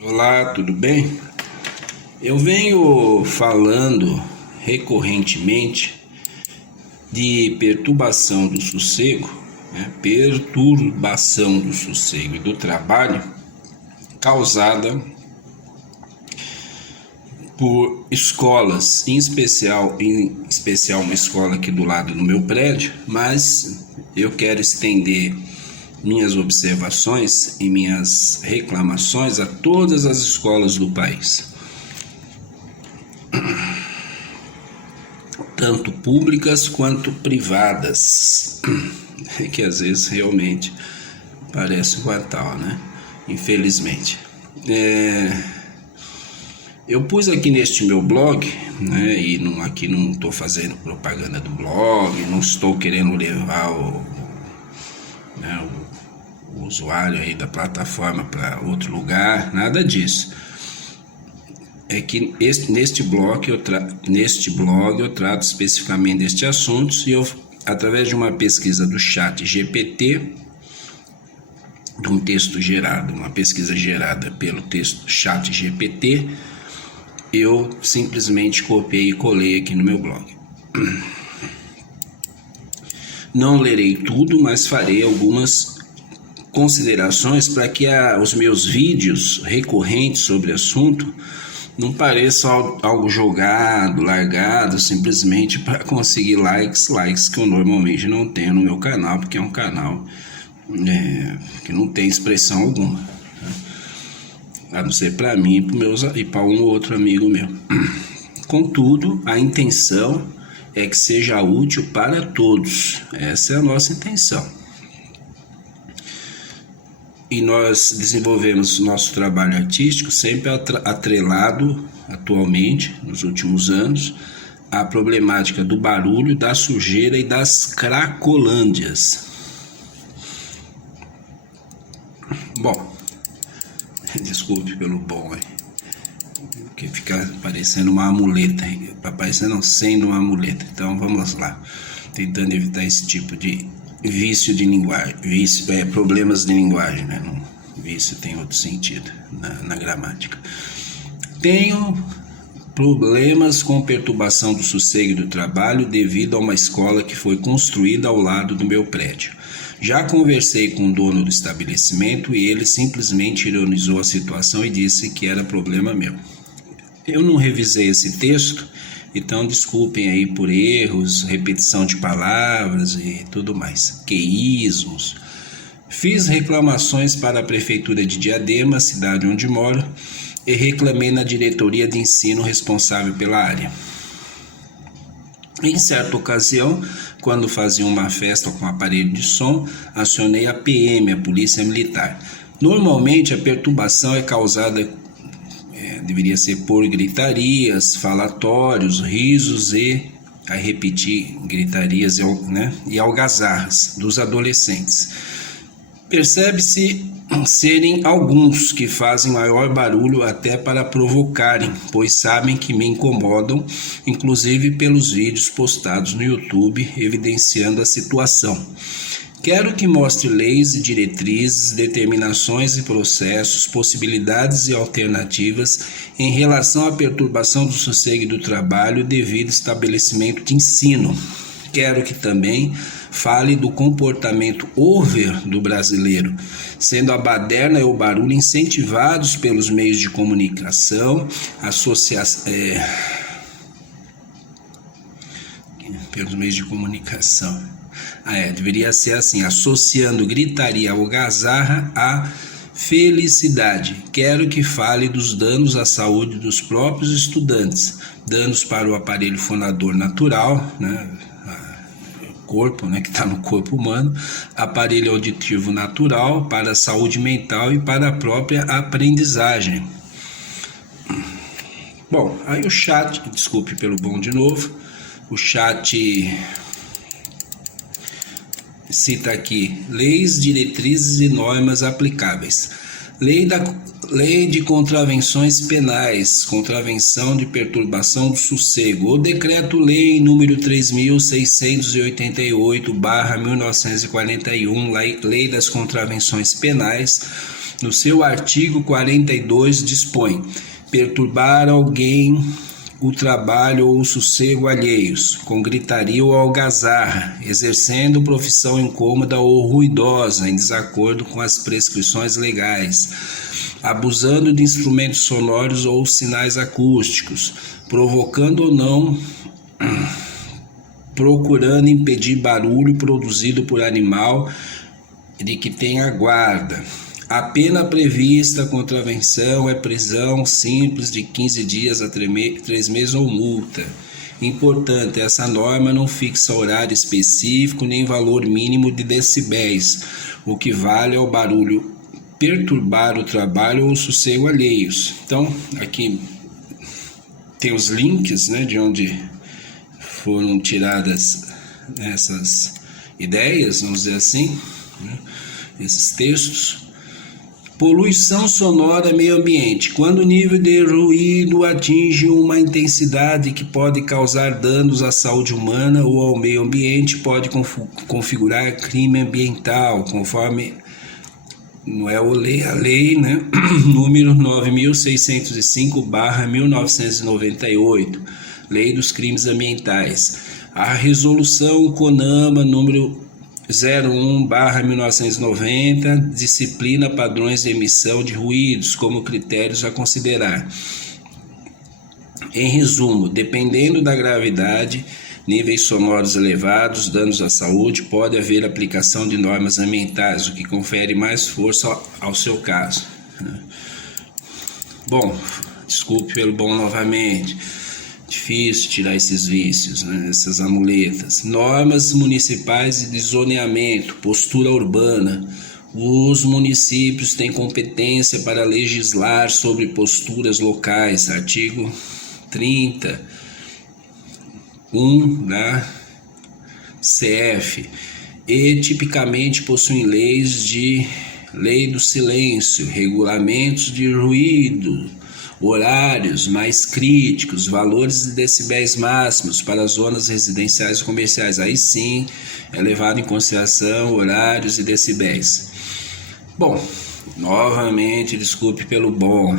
Olá, tudo bem? Eu venho falando recorrentemente de perturbação do sossego, perturbação do sossego e do trabalho causada por escolas, em especial uma escola aqui do lado do meu prédio, mas eu quero estender minhas observações e minhas reclamações a todas as escolas do país, tanto públicas quanto privadas, que às vezes realmente parece fatal, né? Infelizmente. Eu pus aqui neste meu blog, né? E aqui não estou fazendo propaganda do blog, não estou querendo levar o usuário aí da plataforma para outro lugar, nada disso. É que neste blog eu trato especificamente deste assunto e eu, através de uma pesquisa do chat GPT, de um texto gerado, uma pesquisa gerada pelo texto chat GPT, eu simplesmente copiei e colei aqui no meu blog. Não lerei tudo, mas farei algumas considerações para que os meus vídeos recorrentes sobre o assunto não pareçam algo jogado, largado, simplesmente para conseguir likes que eu normalmente não tenho no meu canal, porque é um canal que não tem expressão alguma, né? A não ser para mim e para um ou outro amigo meu. Contudo, a intenção é que seja útil para todos. Essa é a nossa intenção. E nós desenvolvemos nosso trabalho artístico sempre atrelado, atualmente, nos últimos anos, à problemática do barulho, da sujeira e das cracolândias. Bom, desculpe pelo bom aí, porque fica parecendo uma amuleta, sendo uma amuleta. Então vamos lá, tentando evitar esse tipo de vício de linguagem, problemas de linguagem, né? Vício tem outro sentido na gramática. Tenho problemas com perturbação do sossego e do trabalho devido a uma escola que foi construída ao lado do meu prédio. Já conversei com o dono do estabelecimento e ele simplesmente ironizou a situação e disse que era problema meu. Eu não revisei esse texto, então desculpem aí por erros, repetição de palavras e tudo mais, queísmos. Fiz reclamações para a prefeitura de Diadema, cidade onde moro, e reclamei na diretoria de ensino responsável pela área. Em certa ocasião, quando fazia uma festa com aparelho de som, acionei a PM, a Polícia Militar. Normalmente a perturbação é causada deveria ser por gritarias, falatórios, risos e, a repetir, gritarias e algazarras dos adolescentes. Percebe-se serem alguns que fazem maior barulho até para provocarem, pois sabem que me incomodam, inclusive pelos vídeos postados no YouTube evidenciando a situação. Quero que mostre leis e diretrizes, determinações e processos, possibilidades e alternativas em relação à perturbação do sossego e do trabalho devido ao estabelecimento de ensino. Quero que também fale do comportamento over do brasileiro, sendo a baderna e o barulho incentivados pelos meios de comunicação, pelos meios de comunicação. Deveria ser assim, associando gritaria ou algazarra à felicidade. Quero que fale dos danos à saúde dos próprios estudantes, danos para o aparelho fonador natural, corpo, que está no corpo humano, aparelho auditivo natural, para a saúde mental e para a própria aprendizagem. Bom, aí o chat, desculpe pelo bom de novo, o chat cita aqui leis, diretrizes e normas aplicáveis. Lei de contravenções penais, contravenção de perturbação do sossego. O Decreto-Lei número 3.688/1941, Lei das Contravenções Penais, no seu artigo 42 dispõe: perturbar alguém o trabalho ou o sossego alheios, com gritaria ou algazarra, exercendo profissão incômoda ou ruidosa, em desacordo com as prescrições legais, abusando de instrumentos sonoros ou sinais acústicos, provocando ou não, procurando impedir barulho produzido por animal de que tenha guarda. A pena prevista à contravenção é prisão simples de 15 dias a 3 meses ou multa. Importante, essa norma não fixa horário específico nem valor mínimo de decibéis. O que vale é o barulho perturbar o trabalho ou o sossego alheios. Então, aqui tem os links, né, de onde foram tiradas essas ideias, vamos dizer assim, né, esses textos. Poluição sonora meio ambiente. Quando o nível de ruído atinge uma intensidade que pode causar danos à saúde humana ou ao meio ambiente, pode configurar crime ambiental, conforme a lei, né? Número 9605/1998, Lei dos Crimes Ambientais. A resolução CONAMA número 01/1990 disciplina padrões de emissão de ruídos como critérios a considerar. Em resumo, dependendo da gravidade, níveis sonoros elevados, danos à saúde, pode haver aplicação de normas ambientais, o que confere mais força ao seu caso. Bom, desculpe pelo bom novamente. Difícil tirar esses vícios, né? Essas amuletas. Normas municipais de zoneamento, postura urbana. Os municípios têm competência para legislar sobre posturas locais. Artigo 30(1) da CF. E tipicamente possuem lei do silêncio, regulamentos de ruído, horários mais críticos, valores de decibéis máximos para zonas residenciais e comerciais. Aí sim é levado em consideração horários e decibéis. Bom, novamente, desculpe pelo bom.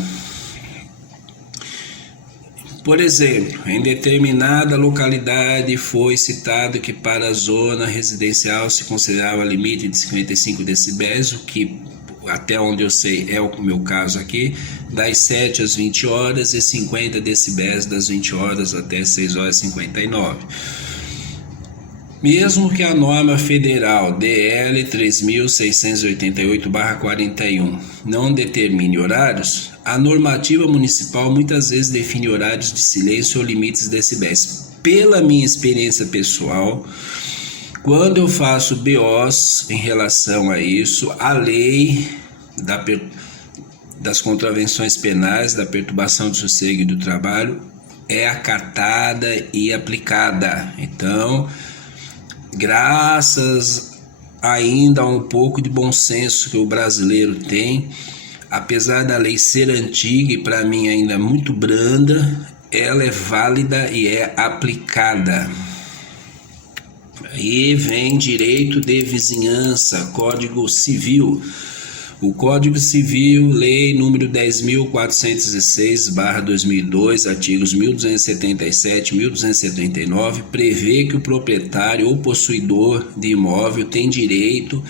Por exemplo, em determinada localidade foi citado que para a zona residencial se considerava limite de 55 decibéis, o que até onde eu sei é o meu caso aqui, das 7 às 20 horas e 50 decibéis das 20 horas até 6 horas e 59. Mesmo que a norma federal DL 3688/41 não determine horários, a normativa municipal muitas vezes define horários de silêncio ou limites de decibéis. Pela minha experiência pessoal, quando eu faço BOs em relação a isso, a lei das contravenções penais, da perturbação do sossego e do trabalho é acatada e aplicada. Então, graças ainda a um pouco de bom senso que o brasileiro tem, apesar da lei ser antiga e para mim ainda muito branda, ela é válida e é aplicada. Aí vem direito de vizinhança, Código Civil. O Código Civil, Lei número 10.406/2002, artigos 1277 e 1279, prevê que o proprietário ou possuidor de imóvel tem direito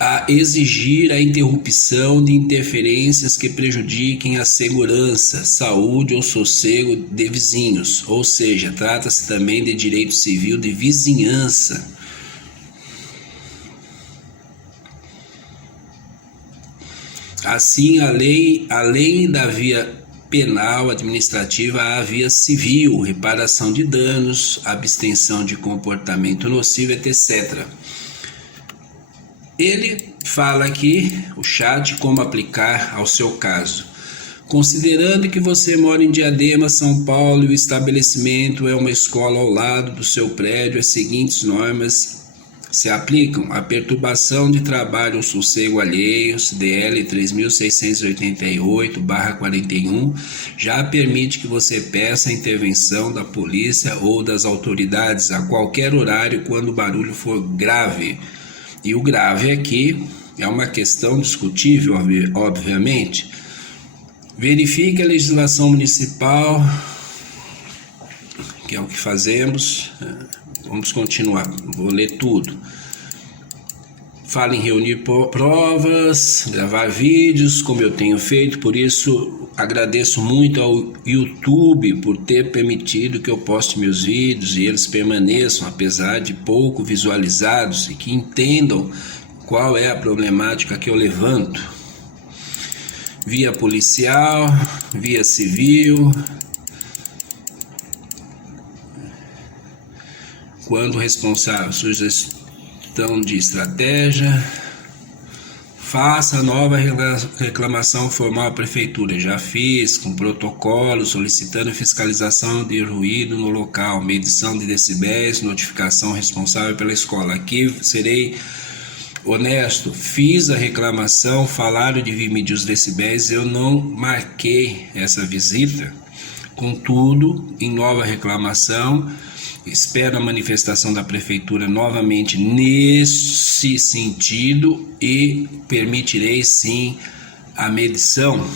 a exigir a interrupção de interferências que prejudiquem a segurança, saúde ou sossego de vizinhos, ou seja, trata-se também de direito civil de vizinhança. Assim, além da via penal, administrativa, há a via civil, reparação de danos, abstenção de comportamento nocivo, etc. Ele fala aqui, o chat, como aplicar ao seu caso. Considerando que você mora em Diadema, São Paulo, e o estabelecimento é uma escola ao lado do seu prédio, as seguintes normas se aplicam: a perturbação de trabalho ou sossego alheios, DL 3688/41, já permite que você peça a intervenção da polícia ou das autoridades a qualquer horário quando o barulho for grave. E o grave aqui é uma questão discutível, obviamente. Verifique a legislação municipal, que é o que fazemos. Vamos continuar, vou ler tudo. Fala em reunir provas, gravar vídeos, como eu tenho feito, por isso agradeço muito ao YouTube por ter permitido que eu poste meus vídeos e eles permaneçam, apesar de pouco visualizados, e que entendam qual é a problemática que eu levanto. Via policial, via civil, quando responsável, sugestão de estratégia, faça nova reclamação formal à prefeitura. Já fiz, com protocolo, solicitando fiscalização de ruído no local, medição de decibéis, notificação responsável pela escola. Aqui serei honesto, fiz a reclamação, falaram de vir medir os decibéis, eu não marquei essa visita. Contudo, em nova reclamação, espero a manifestação da prefeitura novamente nesse sentido e permitirei sim a medição.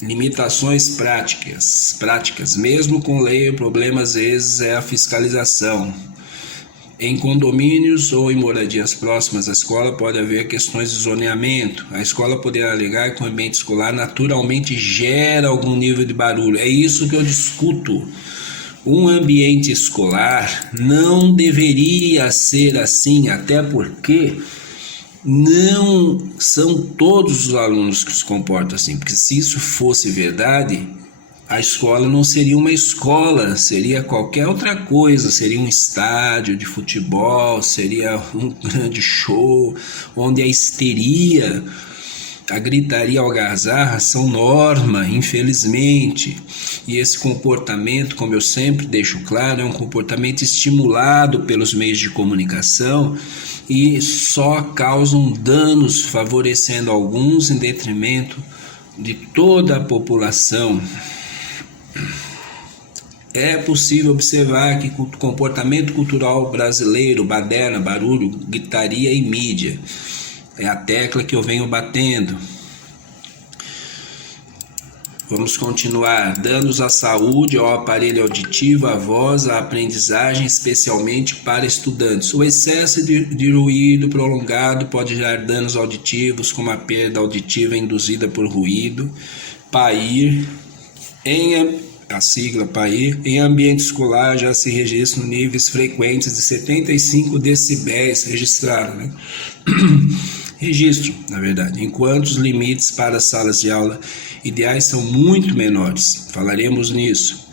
Limitações práticas, mesmo com lei, o problema às vezes é a fiscalização. Em condomínios ou em moradias próximas à escola pode haver questões de zoneamento. A escola poderá alegar que o ambiente escolar naturalmente gera algum nível de barulho. É isso que eu discuto. Um ambiente escolar não deveria ser assim, até porque não são todos os alunos que se comportam assim. Porque se isso fosse verdade, a escola não seria uma escola, seria qualquer outra coisa, seria um estádio de futebol, seria um grande show, onde a histeria, a gritaria, a algazarra são norma, infelizmente. E esse comportamento, como eu sempre deixo claro, é um comportamento estimulado pelos meios de comunicação e só causam danos, favorecendo alguns em detrimento de toda a população. É possível observar que o comportamento cultural brasileiro, baderna, barulho, gritaria e mídia, é a tecla que eu venho batendo. Vamos continuar. Danos à saúde, ao aparelho auditivo, à voz, à aprendizagem, especialmente para estudantes. O excesso de ruído prolongado pode gerar danos auditivos, como a perda auditiva induzida por ruído. PAIR, a sigla PAIR, em ambiente escolar já se registram níveis frequentes de 75 decibéis registrados, né? Registro, na verdade, enquanto os limites para as salas de aula ideais são muito menores. Falaremos nisso.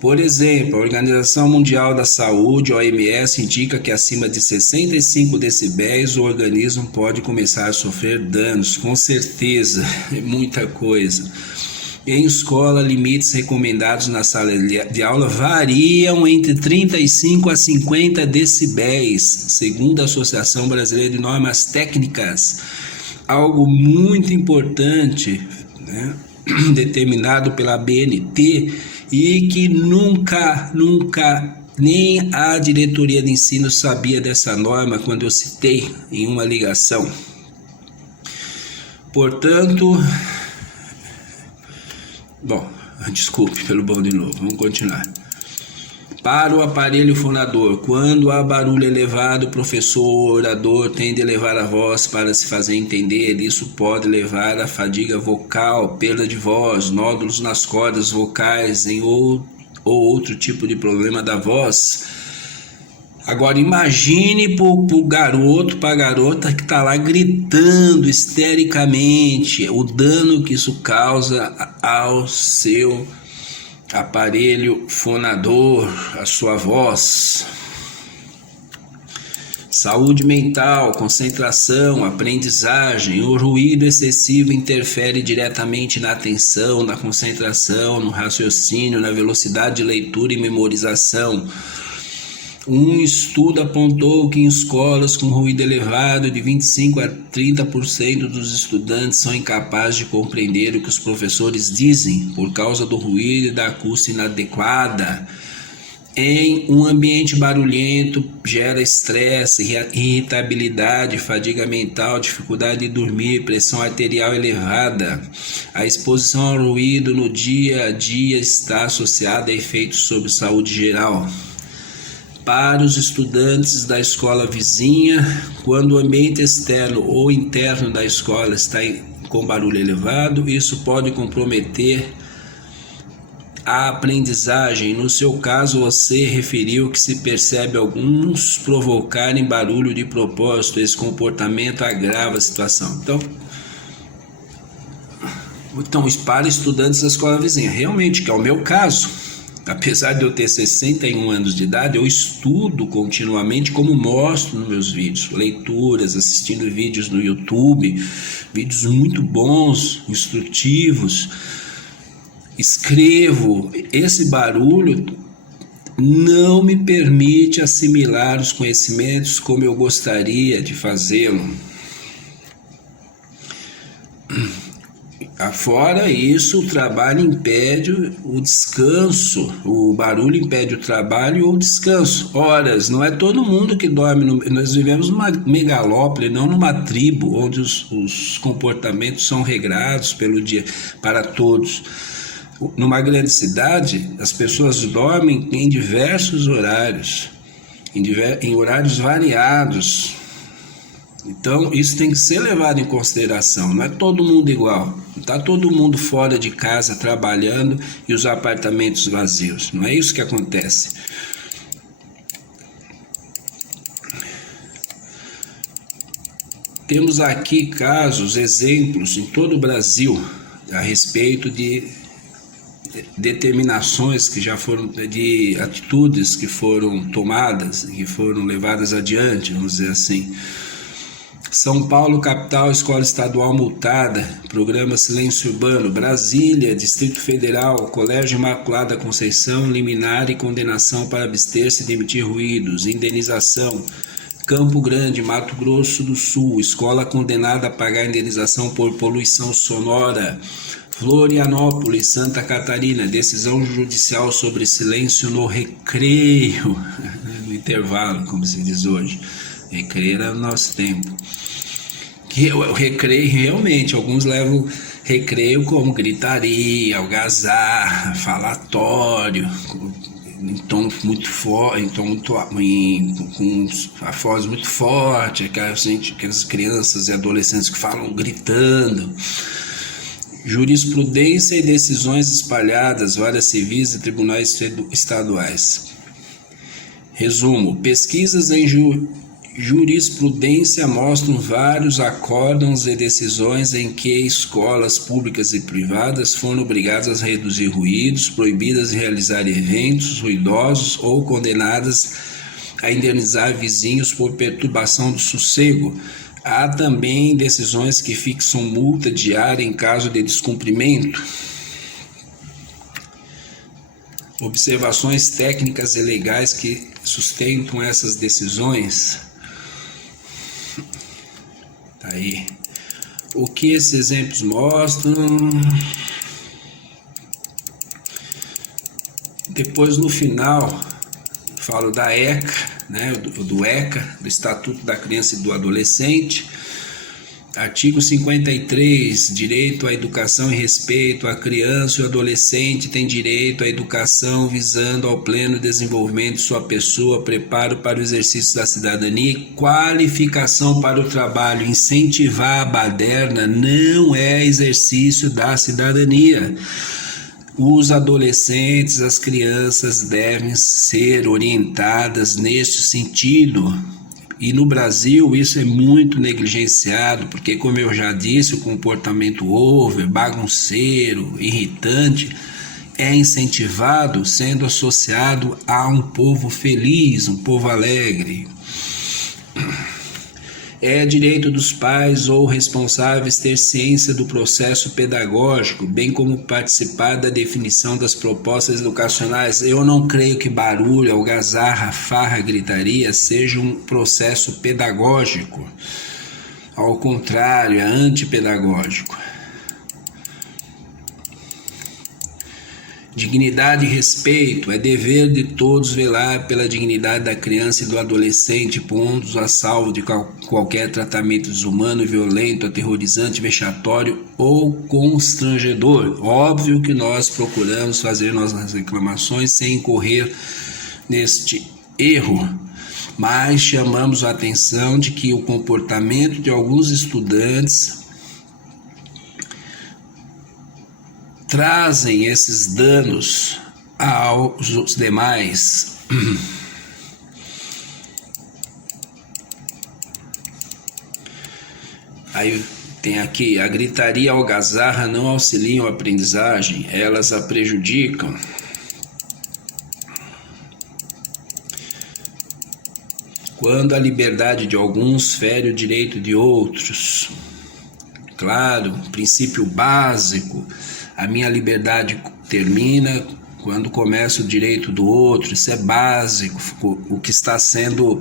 Por exemplo, a Organização Mundial da Saúde, OMS, indica que acima de 65 decibéis o organismo pode começar a sofrer danos. Com certeza, é muita coisa. Em escola, limites recomendados na sala de aula variam entre 35 a 50 decibéis, segundo a Associação Brasileira de Normas Técnicas. Algo muito importante, né, determinado pela ABNT e que nunca, nem a diretoria de ensino sabia dessa norma quando eu citei em uma ligação. Portanto, bom, desculpe pelo bom de novo, vamos continuar. Para o aparelho fonador, quando há barulho elevado, o professor ou orador tende a elevar a voz para se fazer entender. Isso pode levar à fadiga vocal, perda de voz, nódulos nas cordas vocais ou outro tipo de problema da voz. Agora imagine para o garoto, para a garota que está lá gritando histericamente, o dano que isso causa ao seu aparelho fonador, a sua voz. Saúde mental, concentração, aprendizagem. O ruído excessivo interfere diretamente na atenção, na concentração, no raciocínio, na velocidade de leitura e memorização. Um estudo apontou que em escolas com ruído elevado, de 25 a 30% dos estudantes são incapazes de compreender o que os professores dizem por causa do ruído e da acústica inadequada. Em um ambiente barulhento, gera estresse, irritabilidade, fadiga mental, dificuldade de dormir, pressão arterial elevada. A exposição ao ruído no dia a dia está associada a efeitos sobre saúde geral. Para os estudantes da escola vizinha, quando o ambiente externo ou interno da escola está com barulho elevado, isso pode comprometer a aprendizagem. No seu caso, você referiu que se percebe alguns provocarem barulho de propósito. Esse comportamento agrava a situação. Então, para estudantes da escola vizinha, realmente, que é o meu caso, apesar de eu ter 61 anos de idade, eu estudo continuamente, como mostro nos meus vídeos, leituras, assistindo vídeos no YouTube, vídeos muito bons, instrutivos. Escrevo. Esse barulho não me permite assimilar os conhecimentos como eu gostaria de fazê-lo. Fora isso, o trabalho impede o descanso, o barulho impede o trabalho ou o descanso. Horas, não é todo mundo que dorme. Nós vivemos numa megalópole, não numa tribo, onde os comportamentos são regrados pelo dia para todos. Numa grande cidade, as pessoas dormem em diversos horários, em horários variados. Então, isso tem que ser levado em consideração. Não é todo mundo igual. Não está todo mundo fora de casa trabalhando e os apartamentos vazios. Não é isso que acontece. Temos aqui casos, exemplos em todo o Brasil a respeito de determinações que já foram, de atitudes que foram tomadas, que foram levadas adiante, vamos dizer assim. São Paulo, capital, escola estadual multada, programa Silêncio Urbano. Brasília, Distrito Federal, Colégio Imaculada Conceição, liminar e condenação para abster-se de emitir ruídos, indenização. Campo Grande, Mato Grosso do Sul, escola condenada a pagar indenização por poluição sonora. Florianópolis, Santa Catarina, decisão judicial sobre silêncio no recreio, no intervalo, como se diz hoje. Recreio era o nosso tempo. O recreio, realmente, alguns levam recreio como gritaria, algazarra, falatório, em tom muito forte, com a voz muito forte, aquelas crianças e adolescentes que falam gritando. Jurisprudência e decisões espalhadas, várias civis e tribunais estaduais. Resumo: pesquisas em jurisprudência mostram vários acórdãos e decisões em que escolas públicas e privadas foram obrigadas a reduzir ruídos, proibidas de realizar eventos ruidosos ou condenadas a indenizar vizinhos por perturbação do sossego. Há também decisões que fixam multa diária em caso de descumprimento. Observações técnicas e legais que sustentam essas decisões. Tá aí. O que esses exemplos mostram? Depois, no final, falo da ECA, né, do ECA, do Estatuto da Criança e do Adolescente. Artigo 53, direito à educação e respeito. A criança e o adolescente têm direito à educação visando ao pleno desenvolvimento de sua pessoa, preparo para o exercício da cidadania e qualificação para o trabalho. Incentivar a baderna não é exercício da cidadania. Os adolescentes, as crianças devem ser orientadas neste sentido. E no Brasil isso é muito negligenciado, porque, como eu já disse, o comportamento over, bagunceiro, irritante é incentivado, sendo associado a um povo feliz, um povo alegre. É direito dos pais ou responsáveis ter ciência do processo pedagógico, bem como participar da definição das propostas educacionais. Eu não creio que barulho, algazarra, farra, gritaria seja um processo pedagógico. Ao contrário, é antipedagógico. Dignidade e respeito. É dever de todos velar pela dignidade da criança e do adolescente, pondo-os a salvo de qualquer tratamento desumano, violento, aterrorizante, vexatório ou constrangedor. Óbvio que nós procuramos fazer nossas reclamações sem incorrer neste erro, mas chamamos a atenção de que o comportamento de alguns estudantes trazem esses danos aos demais. Aí tem aqui: a gritaria e a algazarra não auxiliam a aprendizagem, elas a prejudicam. Quando a liberdade de alguns fere o direito de outros. Claro, princípio básico: a minha liberdade termina quando começa o direito do outro. Isso é básico, o que está sendo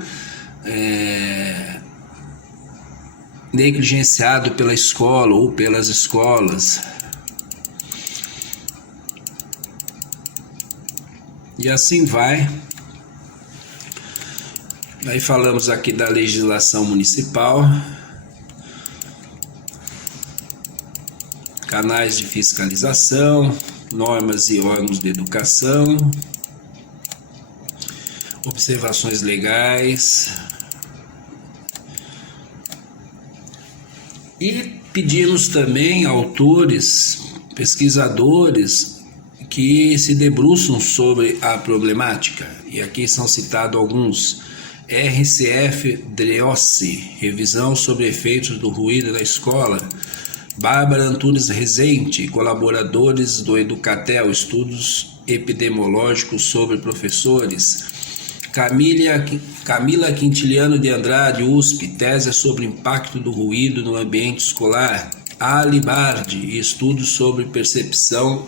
negligenciado pela escola ou pelas escolas. E assim vai. Aí falamos aqui da legislação municipal, canais de fiscalização, normas e órgãos de educação, observações legais. E pedimos também a autores, pesquisadores que se debruçam sobre a problemática. E aqui são citados alguns: RCF Dreossi, revisão sobre efeitos do ruído na escola; Bárbara Antunes Rezende, colaboradores do Educatel, estudos epidemiológicos sobre professores; Camila Quintiliano de Andrade, USP, tese sobre impacto do ruído no ambiente escolar; Ali Bardi, estudos sobre percepção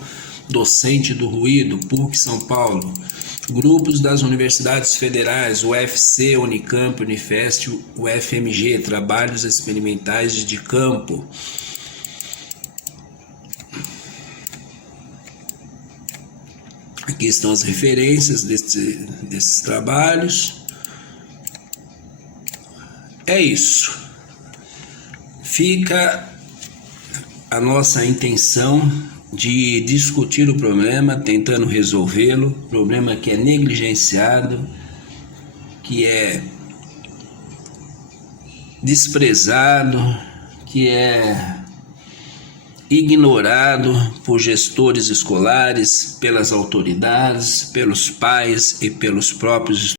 docente do ruído, PUC São Paulo; grupos das universidades federais, UFC, Unicamp, Unifesp, UFMG, trabalhos experimentais de campo. Aqui estão as referências desses trabalhos. É isso. Fica a nossa intenção de discutir o problema, tentando resolvê-lo. Problema que é negligenciado, que é desprezado, que é ignorado por gestores escolares, pelas autoridades, pelos pais e pelos próprios estudantes.